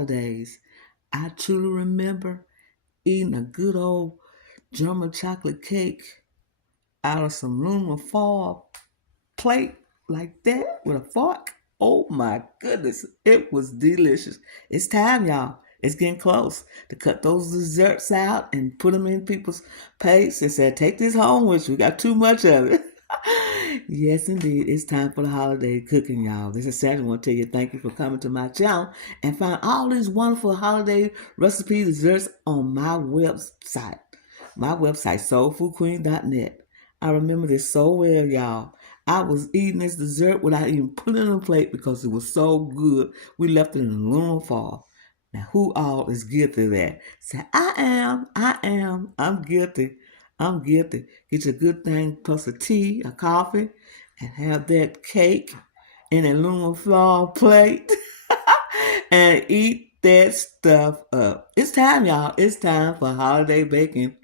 holidays, I truly remember eating a good old German chocolate cake out of some aluminum foil plate like that with a fork. Oh my goodness, it was delicious. It's time, y'all. It's getting close to cut those desserts out and put them in people's plates and say, take this home with you. We got too much of it. Yes, indeed. It's time for the holiday cooking, y'all. This is Saturday. I want to tell you thank you for coming to my channel and find all these wonderful holiday recipes, desserts on my website. My website, soulfoodqueen.net. I remember this so well, y'all. I was eating this dessert without even putting it on a plate because it was so good. We left it in aluminum foil. Now, who all is guilty of that? Say, I'm guilty. I'm guilty. Get you a good thing, plus a tea, a coffee, and have that cake in an aluminum foil plate and eat that stuff up. It's time, y'all. It's time for holiday baking.